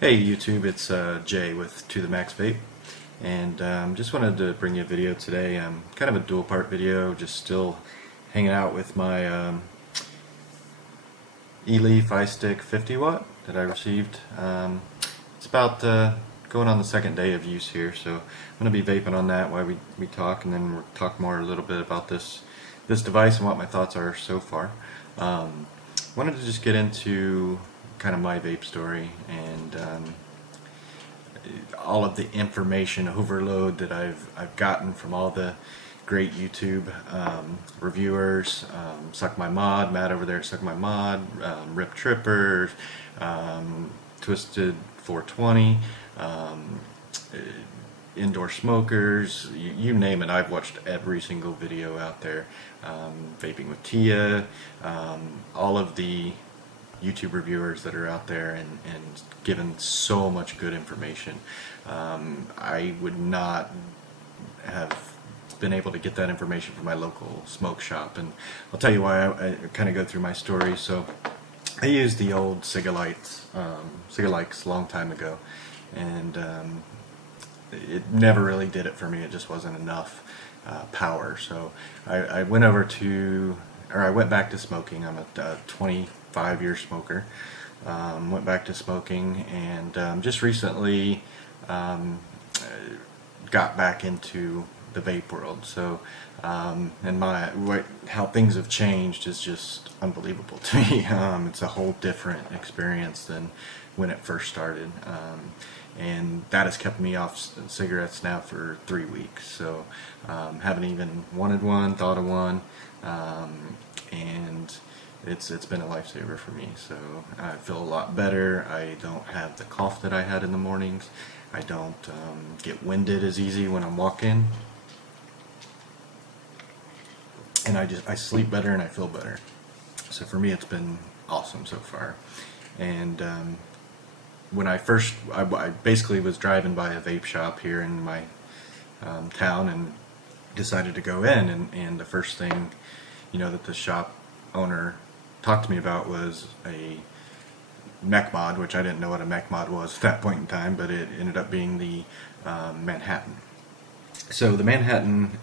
Hey YouTube, it's Jay with To The Max Vape, and just wanted to bring you a video today. Kind of a dual part video, just still hanging out with my Eleaf Istick 50w that I received. It's about going on the second day of use here, so I'm going to be vaping on that while we talk, and then we'll talk more a little bit about this device and what my thoughts are so far. Wanted to just get into kind of my vape story and all of the information overload that I've gotten from all the great YouTube reviewers. Suck My Mod, Matt over there, Suck My Mod, Rip Trippers, Twisted 420, Indoor Smokers, you name it. I've watched every single video out there. Vaping with Tia, all of the YouTube reviewers that are out there and given so much good information. I would not have been able to get that information from my local smoke shop, and I'll tell you why. I kind of go through my story. So I used the old Cig-a-likes a long time ago, and it never really did it for me. It just wasn't enough power. So I went over to, or I went back to smoking. I'm a 25-year smoker. Went back to smoking, and just recently got back into the vape world. So and how things have changed is just unbelievable to me. It's a whole different experience than when it first started, and that has kept me off cigarettes now for 3 weeks. So haven't even wanted one, thought of one, and it's been a lifesaver for me. So I feel a lot better. I don't have the cough that I had in the mornings. I don't get winded as easy when I'm walking, and I sleep better and I feel better. So for me, it's been awesome so far. And when I basically was driving by a vape shop here in my town and decided to go in, and the first thing that the shop owner talked to me about was a mech mod, which I didn't know what a mech mod was at that point in time, but it ended up being the Manhattan. So the Manhattan,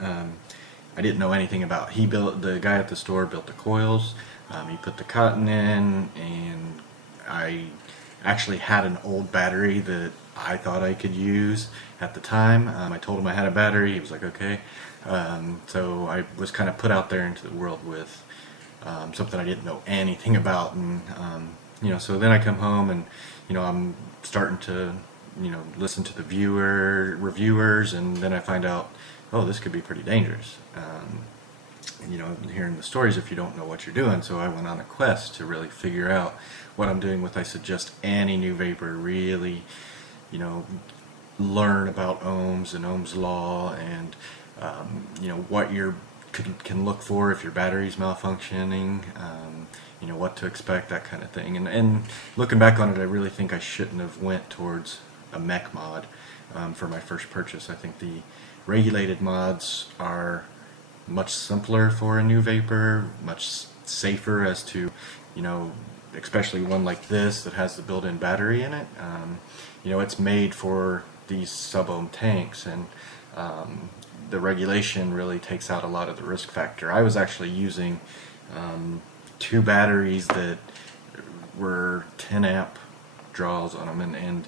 I didn't know anything about. The guy at the store built the coils, he put the cotton in, and I actually had an old battery that I thought I could use at the time. I told him I had a battery. He was like, okay. So I was kind of put out there into the world with something I didn't know anything about, and so then I come home and I'm starting to listen to the reviewers, and then I find out, oh, this could be pretty dangerous. Hearing the stories, if you don't know what you're doing. So I went on a quest to really figure out what I'm doing with. I suggest any new vapor really learn about ohms and Ohm's law, and what you can look for if your battery's malfunctioning, what to expect, that kind of thing. And looking back on it, I really think I shouldn't have went towards a mech mod for my first purchase. I think the regulated mods are much simpler for a new vapor, much safer as to, especially one like this that has the built-in battery in it. It's made for these sub-ohm tanks, and the regulation really takes out a lot of the risk factor. I was actually using 2 batteries that were 10 amp draws on them, and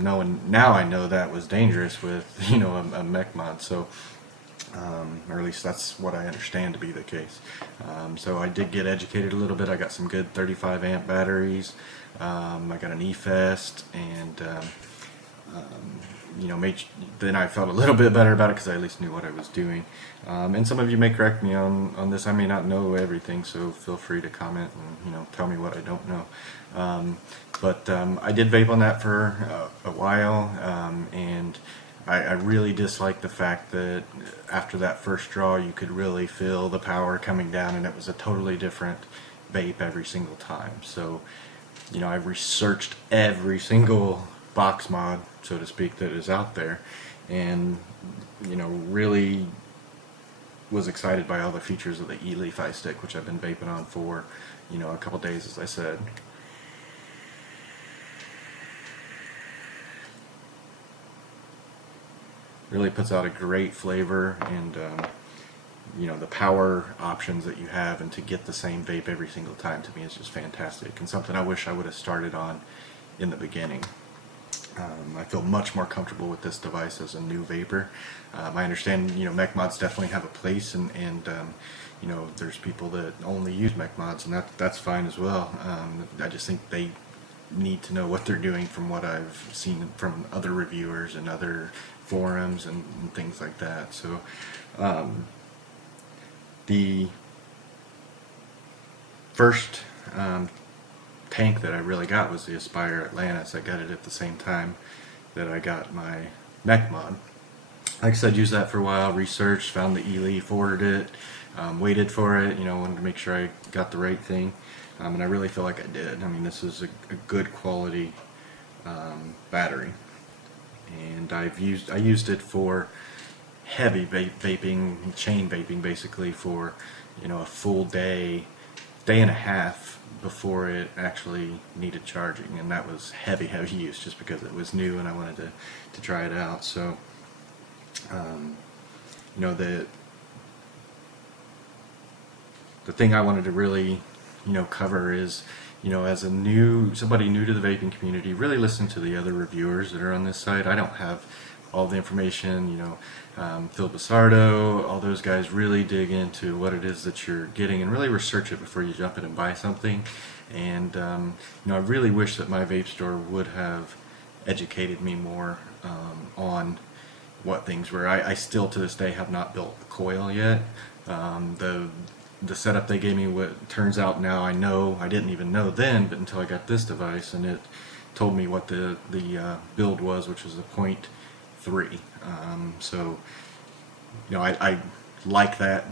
now I know that was dangerous with a mech mod. So or at least that's what I understand to be the case. So I did get educated a little bit. I got some good 35 amp batteries. I got an E-Fest, and then I felt a little bit better about it because I at least knew what I was doing. And some of you may correct me on this. I may not know everything, so feel free to comment and tell me what I don't know. But I did vape on that for a while, and I really disliked the fact that after that first draw you could really feel the power coming down, and it was a totally different vape every single time. So I've researched every single box mod, so to speak, that is out there, and really was excited by all the features of the Eleaf Istick, which I've been vaping on for a couple days, as I said. Really puts out a great flavor, and you know, the power options that you have, and to get the same vape every single time, to me is just fantastic, and something I wish I would have started on in the beginning. I feel much more comfortable with this device as a new vapor. I understand, you know, mech mods definitely have a place, and you know, there's people that only use mech mods, and that's fine as well. I just think they need to know what they're doing, from what I've seen from other reviewers and other forums and things like that. So the first tank that I really got was the Aspire Atlantis. I got it at the same time that I got my mech mod. Like I said, used that for a while, researched, found the Eleaf, ordered it, waited for it, you know, wanted to make sure I got the right thing, and I really feel like I did. I mean, this is a good quality battery, and I used it for heavy vaping, chain vaping, basically for, you know, a full day and a half before it actually needed charging, and that was heavy use, just because it was new and I wanted to try it out. So you know, the thing I wanted to really, you know, cover is, you know, as somebody new to the vaping community, really listen to the other reviewers that are on this site. I don't have all the information, you know. PBusardo, all those guys really dig into what it is that you're getting, and really research it before you jump in and buy something. And you know, I really wish that my vape store would have educated me more on what things were. I still to this day have not built the coil yet. The setup they gave me, what turns out now I know, I didn't even know then, but until I got this device, and it told me what the build was, which was a 0.3. So, you know, I like that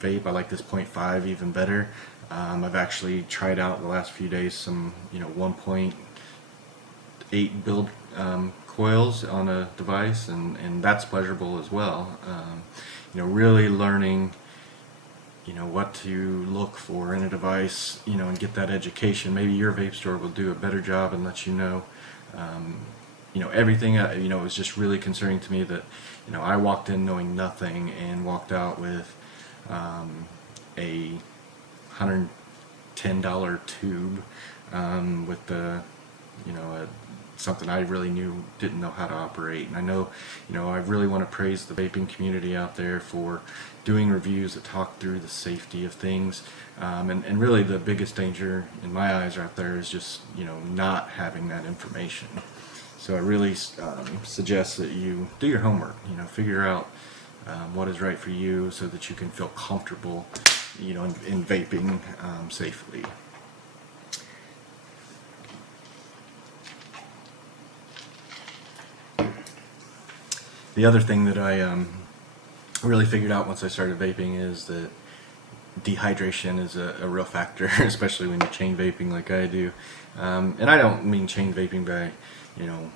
vape. I like this 0.5 even better. I've actually tried out the last few days some, you know, 1.8 build coils on a device, and that's pleasurable as well. You know, really learning, you know, what to look for in a device, you know, and get that education. Maybe your vape store will do a better job and let you know, you know, everything. You know, it was just really concerning to me that, you know, I walked in knowing nothing and walked out with a $110 tube with the, you know, something I really didn't know how to operate. And I know, you know, I really want to praise the vaping community out there for doing reviews that talk through the safety of things, and really the biggest danger in my eyes out there is just, you know, not having that information. So I really suggest that you do your homework, you know, figure out what is right for you, so that you can feel comfortable, you know, in vaping safely. The other thing that I really figured out once I started vaping is that dehydration is a real factor, especially when you're chain vaping like I do. And I don't mean chain vaping by, you know,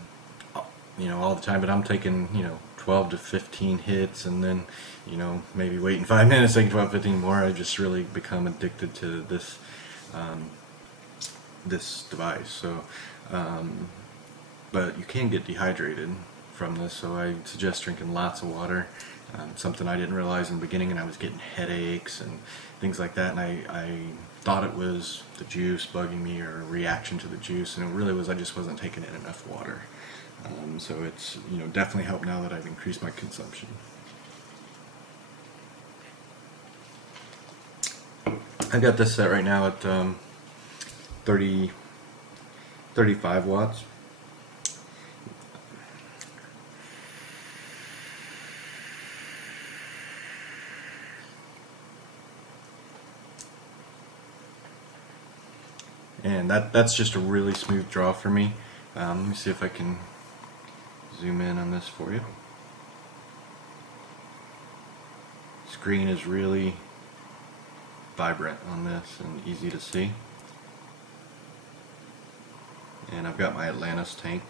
all the time, but I'm taking, you know, 12 to 15 hits, and then, you know, maybe waiting 5 minutes, taking 12, 15 more. I just really become addicted to this this device. So, but you can get dehydrated from this, so I suggest drinking lots of water. Something I didn't realize in the beginning, and I was getting headaches and things like that, and I thought it was the juice bugging me or a reaction to the juice, and it really was I just wasn't taking in enough water. So it's, you know, definitely helped now that I've increased my consumption. I've got this set right now at 35 watts. And that's just a really smooth draw for me. Let me see if I can zoom in on this for you. Screen is really vibrant on this and easy to see. And I've got my Atlantis tank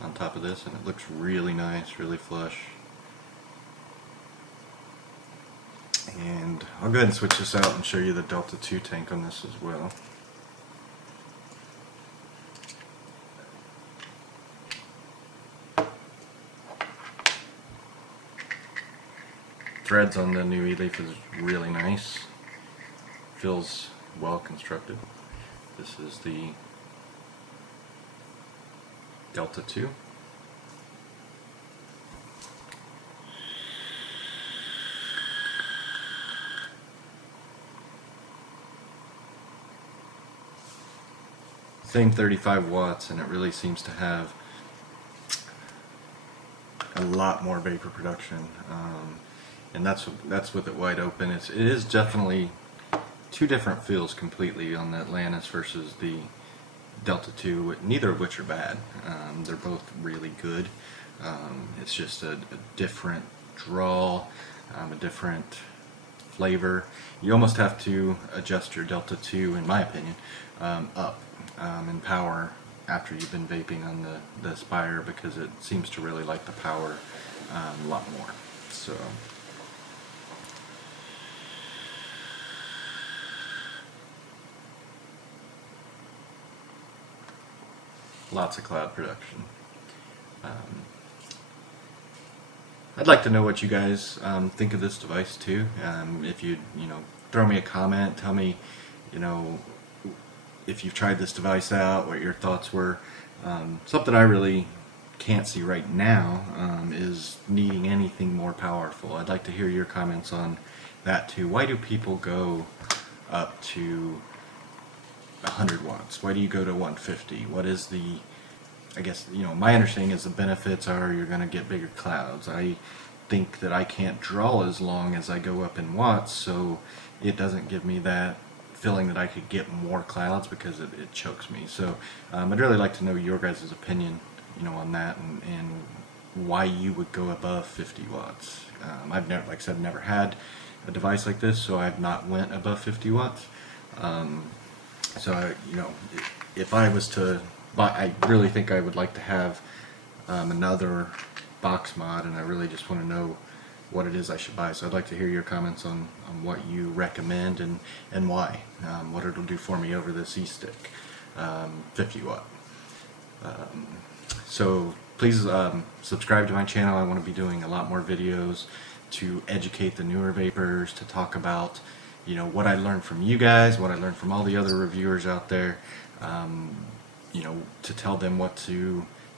on top of this, and it looks really nice, really flush. And I'll go ahead and switch this out and show you the Delta 2 tank on this as well. threads on the new Eleaf is really nice. Feels well constructed. This is the Delta 2. Same 35 watts, and it really seems to have a lot more vapor production, and that's with it wide open. It is definitely two different feels completely on the Atlantis versus the Delta 2, neither of which are bad. They're both really good. It's just a different draw, a different flavor. You almost have to adjust your Delta 2, in my opinion, up in power after you've been vaping on the Aspire, because it seems to really like the power a lot more. So lots of cloud production. I'd like to know what you guys think of this device too. If you throw me a comment, tell me if you've tried this device out, what your thoughts were. Something I really can't see right now is needing anything more powerful. I'd like to hear your comments on that too. Why do people go up to 100 watts? Why do you go to 150? What is the, I guess, my understanding is the benefits are you're going to get bigger clouds. I think that I can't draw as long as I go up in watts, so it doesn't give me that feeling that I could get more clouds because it chokes me. So I'd really like to know your guys' opinion on that, and why you would go above 50 watts. I've never, like I said, never had a device like this, so I've not went above 50 watts. So if I was to buy, I really think I would like to have another box mod, and I really just want to know what it is I should buy. So I'd like to hear your comments on what you recommend and why, what it'll do for me over this e-stick 50 watt. So please subscribe to my channel. I want to be doing a lot more videos to educate the newer vapors, to talk about what I learned from you guys, what I learned from all the other reviewers out there, to tell them what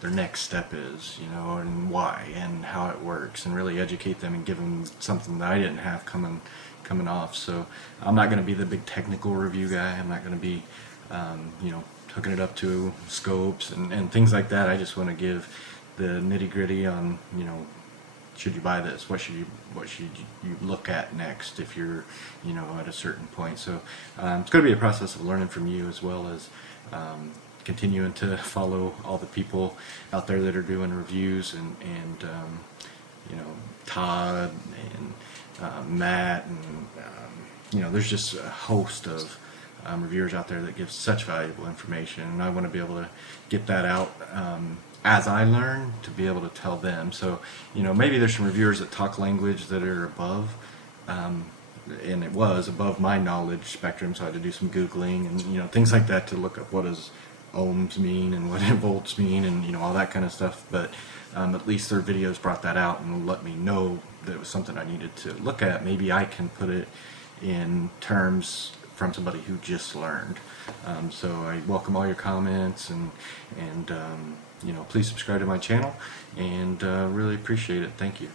their next step is, and why and how it works, and really educate them and give them something that I didn't have coming off. So I'm not going to be the big technical review guy. I'm not going to be hooking it up to scopes and things like that. I just want to give the nitty-gritty on should you buy this, what should you look at next if you're at a certain point. So it's going to be a process of learning from you, as well as continuing to follow all the people out there that are doing reviews, and Todd and Matt, and there's just a host of reviewers out there that give such valuable information, and I want to be able to get that out as I learn, to be able to tell them. So maybe there's some reviewers that talk language that are above, and it was above my knowledge spectrum, so I had to do some Googling and things like that to look up what does ohms mean and what volts mean, and all that kind of stuff. But at least their videos brought that out and let me know that it was something I needed to look at. Maybe I can put it in terms from somebody who just learned. So I welcome all your comments, and please subscribe to my channel, and really appreciate it. Thank you.